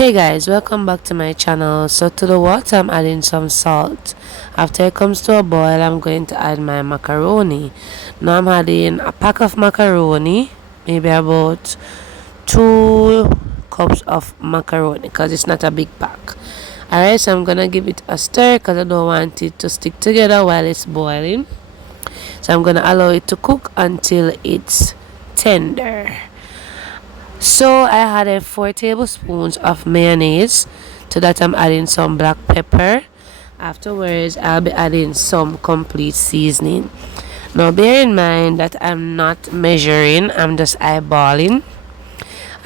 Hey guys, welcome back to my channel. So to the water I'm adding some salt. After it comes to a boil, I'm going to add my macaroni. Now I'm adding a pack of macaroni, maybe about 2 cups of macaroni because it's not a big pack. Alright, so I'm gonna give it a stir because I don't want it to stick together while it's boiling. So I'm gonna allow it to cook until it's tender. So I added 4 tablespoons of mayonnaise. To that I'm adding some black pepper. Afterwards I'll be adding some complete seasoning. Now bear in mind that I'm not measuring, I'm just eyeballing.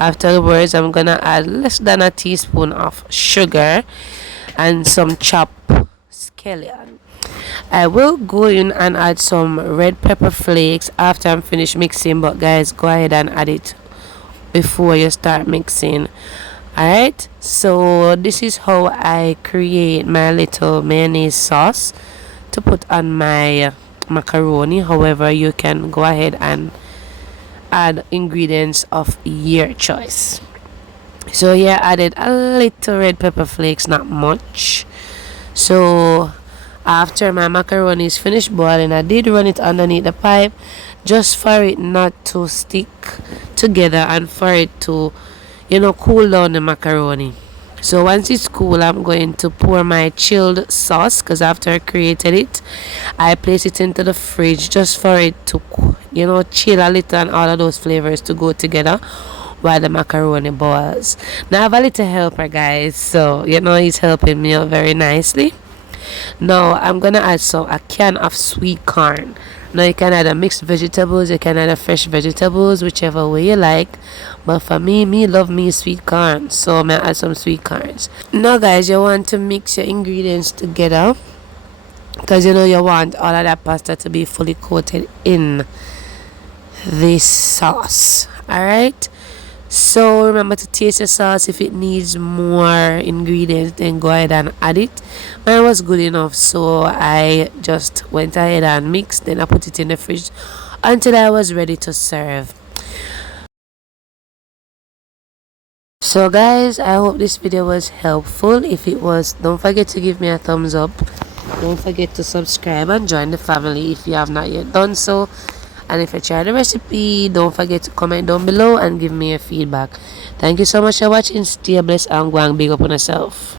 Afterwards I'm gonna add less than a teaspoon of sugar and some chopped scallion. I will go in and add some red pepper flakes after I'm finished mixing, but guys, go ahead and add it before you start mixing. Alright, so this is how I create my little mayonnaise sauce to put on my macaroni. However, you can go ahead and add ingredients of your choice. So yeah, I added a little red pepper flakes, not much. So after my macaroni is finished boiling, I did run it underneath the pipe just for it not to stick together and for it to cool down the macaroni. So once it's cool, I'm going to pour my chilled sauce because after I created it, I place it into the fridge just for it to chill a little and all of those flavors to go together while the macaroni boils. Now I have a little helper, guys, so he's helping me out very nicely. Now I'm gonna add a can of sweet corn. Now you can add a mixed vegetables, you can add a fresh vegetables, whichever way you like. But for me love me sweet corn, so I'm gonna add some sweet corns. Now guys, you want to mix your ingredients together because you want all of that pasta to be fully coated in this sauce. Alright, so remember to taste the sauce. If it needs more ingredients, then go ahead and add it. Mine was good enough, so I just went ahead and mixed. Then I put it in the fridge until I was ready to serve. So guys, I hope this video was helpful. If it was, don't forget to give me a thumbs up. Don't forget to subscribe and join the family if you have not yet done so. And if you try the recipe, don't forget to comment down below and give me your feedback. Thank you so much for watching. Stay blessed and go and big up on yourself.